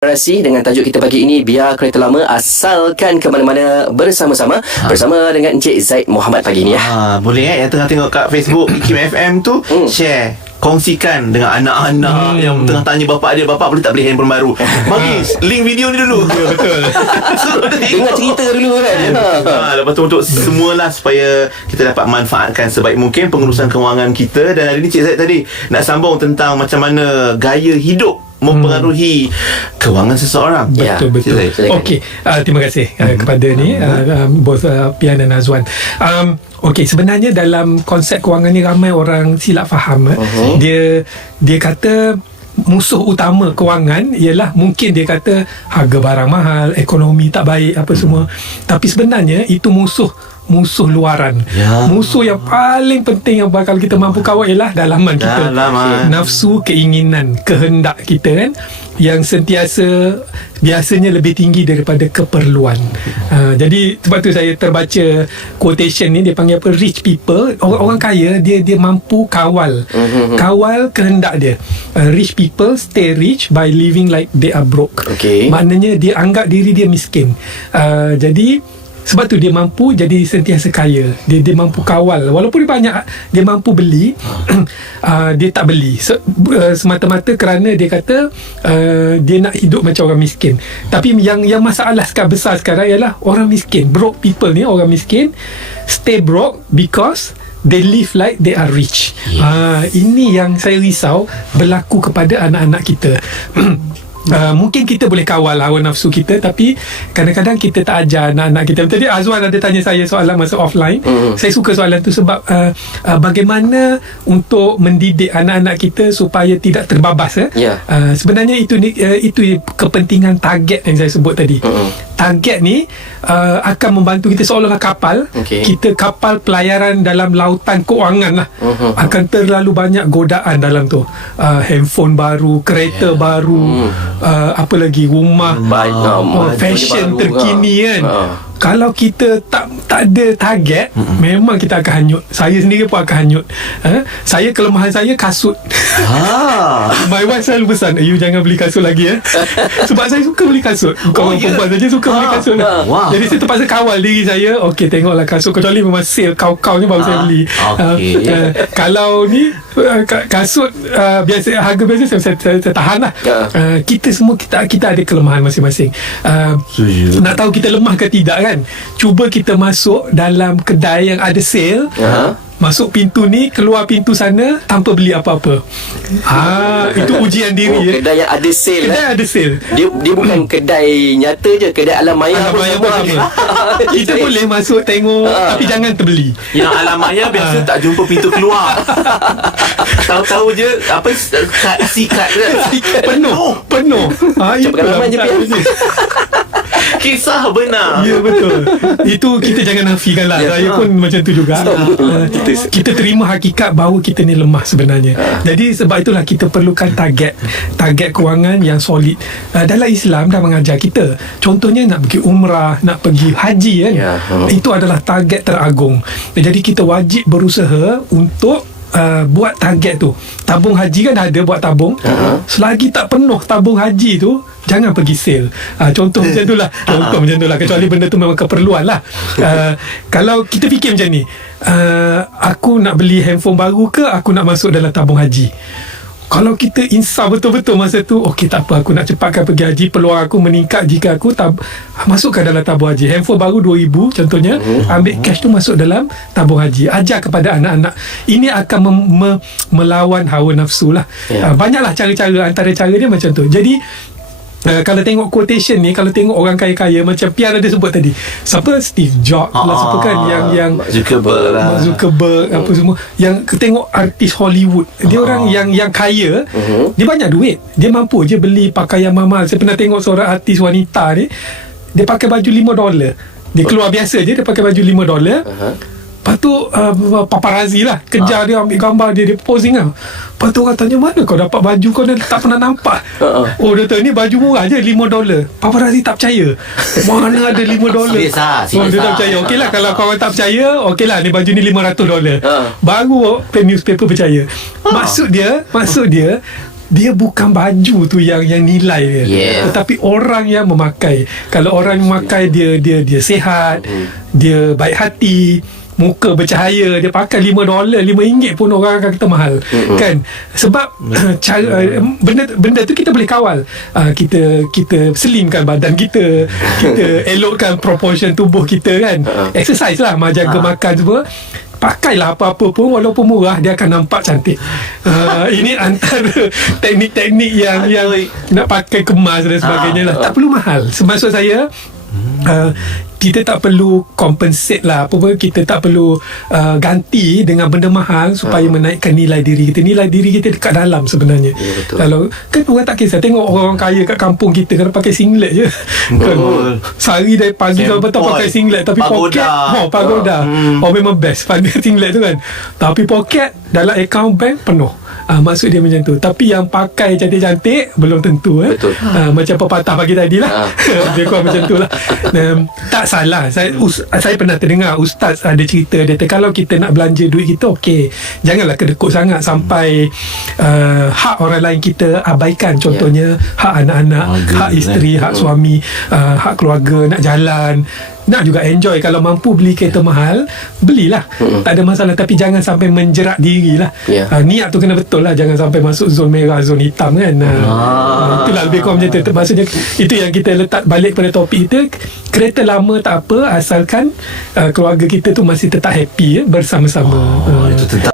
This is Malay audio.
Kolaborasi dengan tajuk kita pagi ini, biar kereta lama asalkan ke mana-mana bersama-sama bersama dengan Encik Zaid Muhammad pagi ni ya. Boleh yang tengah tengok kat Facebook Ikim FM tu share, kongsikan dengan anak-anak yang tengah tanya bapak dia, bapak boleh tak beli handphone baru? Bagi link video ni dulu. Betul. Dengar cerita dulu kan. Lepas tu untuk semualah supaya kita dapat manfaatkan sebaik mungkin pengurusan kewangan kita. Dan hari ni Cik Zaid tadi nak sambung tentang macam mana gaya hidup mempengaruhi kewangan seseorang. Betul. Okey, terima kasih kepada ni both Pian dan Azwan. Okey, sebenarnya dalam konsep kewangan ni ramai orang silap faham. Dia kata musuh utama kewangan ialah, mungkin dia kata harga barang mahal, ekonomi tak baik, apa semua. Tapi sebenarnya itu musuh luaran. Musuh yang paling penting yang bakal kita mampu kawal ialah dalaman kita. Nafsu, keinginan, kehendak kita kan, yang biasanya lebih tinggi daripada keperluan. Jadi sebab tu saya terbaca quotation ni, dia panggil apa, rich people, orang kaya dia mampu kawal kehendak dia. Rich people stay rich by living like they are broke. Maknanya dia anggap diri dia miskin. Jadi sebab tu dia mampu jadi sentiasa kaya. Dia mampu kawal. Walaupun dia banyak, dia mampu beli, dia tak beli semata-mata kerana dia kata dia nak hidup macam orang miskin. Tapi yang masalah besar sekarang ialah orang miskin, broke people ni, orang miskin stay broke because they live like they are rich. Ini yang saya risau berlaku kepada anak-anak kita. Mungkin kita boleh kawal hawa nafsu kita, tapi kadang-kadang kita tak ajar anak-anak kita. Tadi Azwan ada tanya saya soalan masa offline. Saya suka soalan tu sebab bagaimana untuk mendidik anak-anak kita supaya tidak terbabas. Sebenarnya itu kepentingan target yang saya sebut tadi. Target ni akan membantu kita seolah-olah kapal. Kita kapal pelayaran dalam lautan kewangan lah. Akan terlalu banyak godaan dalam tu. Handphone baru, kereta baru, apa lagi, rumah, fashion terkini kan. Kalau kita tak ada target, memang kita akan hanyut. Saya sendiri pun akan hanyut. Saya, kelemahan saya kasut. My wife selalu pesan, you jangan beli kasut lagi sebab saya suka beli kasut. Orang perempuan saja suka beli kasut. Jadi saya terpaksa kawal diri saya. Okey, tengoklah kasut, kecuali memang sale kau ni baru saya beli. Kalau ni kasut biasa, harga biasa saya tahan lah. Kita semua kita ada kelemahan masing-masing. Nak tahu kita lemah ke tidak kan, cuba kita masuk dalam kedai yang ada sale. Masuk pintu ni, keluar pintu sana tanpa beli apa-apa. Itu ujian diri. Kedai yang ada sale. Kedai ada sale. Dia bukan kedai nyata je, kedai alam maya pun sama. Kita boleh masuk tengok, tapi jangan terbeli. Yang alam maya biasa tak jumpa pintu keluar. Tahu-tahu je apa, sikat je. Penuh. Macam pengalaman je Pian. Kisah benar. Ya, betul. Itu kita jangan nafikan lah. Saya pun macam tu juga. Kita terima hakikat bahawa kita ni lemah sebenarnya. Jadi sebab itulah kita perlukan target kewangan yang solid. Dalam Islam dah mengajar kita, contohnya nak pergi umrah, nak pergi haji kan, itu adalah target teragung. Jadi kita wajib berusaha untuk buat target tu. Tabung haji kan ada buat tabung. Selagi tak penuh tabung haji tu, jangan pergi sale. Contoh macam tu lah. Kecuali benda tu memang keperluan lah. Kalau kita fikir macam ni, aku nak beli handphone baru ke aku nak masuk dalam tabung haji? Kalau kita insaf betul-betul masa tu, okey tak apa, aku nak cepatkan pergi haji, peluang aku meningkat jika aku masukkan dalam tabung haji. Handphone baru 2,000 contohnya, ambil cash tu masuk dalam tabung haji. Ajar kepada anak-anak. Ini akan melawan hawa nafsu lah. Banyaklah cara-cara, antara cara dia macam tu. Jadi kalau tengok quotation ni, kalau tengok orang kaya-kaya macam Pian ada sebut tadi, siapa, Steve Jobs lah, siapa kan, yang Zuckerberg apa semua, yang tengok artis Hollywood, dia orang yang kaya, dia banyak duit, dia mampu je beli pakaian mahal. Saya pernah tengok seorang artis wanita ni, dia pakai baju $5. Dia keluar biasa je, dia pakai baju $5. Lepas tu paparazzi lah kejar dia, ambil gambar dia posing lah. Lepas tu orang tanya, mana kau dapat baju, kau dah tak pernah nampak. Oh, dia tahu ni baju murah je $5. Paparazzi tak percaya. Mana ada $5? Serius dia tak percaya. Okey lah, kalau kau tak percaya, okey lah, ni baju ni $500. Baru pen newspaper percaya. Maksud dia dia bukan baju tu yang nilai dia, tetapi orang yang memakai. Kalau orang memakai, dia sihat, dia baik hati, muka bercahaya, dia pakai $5, RM5 pun orang akan kata mahal, kan? Sebab cara benda tu kita boleh kawal. Kita slimkan badan kita, kita elokkan proportion tubuh kita, kan? Exercise lah, jaga makan semua. Pakailah apa-apa pun, walaupun murah, dia akan nampak cantik. Ini antara teknik-teknik yang nak pakai kemas dan sebagainya lah. Tak perlu mahal. Maksud saya, kita tak perlu compensate lah, kita tak perlu ganti dengan benda mahal supaya menaikkan nilai diri kita. Nilai diri kita dekat dalam sebenarnya. Kalau kan orang tak kisah, tengok orang kaya kat kampung kita kan pakai singlet je, kan? Sehari dari pagi sampai petang pakai singlet, tapi poket pagoda. Memang best pakai singlet tu, kan? Tapi poket dalam account bank penuh. Maksud dia macam tu. Tapi yang pakai cantik-cantik belum tentu. Macam pepatah pagi tadi lah. Dia kurang macam tu lah. Tak salah. Saya pernah terdengar ustaz ada cerita, dia kata kalau kita nak belanja duit kita, okey, janganlah kedekut sangat sampai hak orang lain kita abaikan. Contohnya hak anak-anak, hak isteri, hak suami, hak keluarga, nak jalan, nak juga enjoy. Kalau mampu beli kereta mahal, belilah, tak ada masalah. Tapi jangan sampai menjerat diri lah. Niat tu kena betul lah, jangan sampai masuk zon merah, zon hitam, kan? Itulah lebih kurang macam tu. Maksudnya itu yang kita letak balik pada topik kita. Kereta lama tak apa, asalkan keluarga kita tu masih tetap happy, bersama-sama. Itu tentang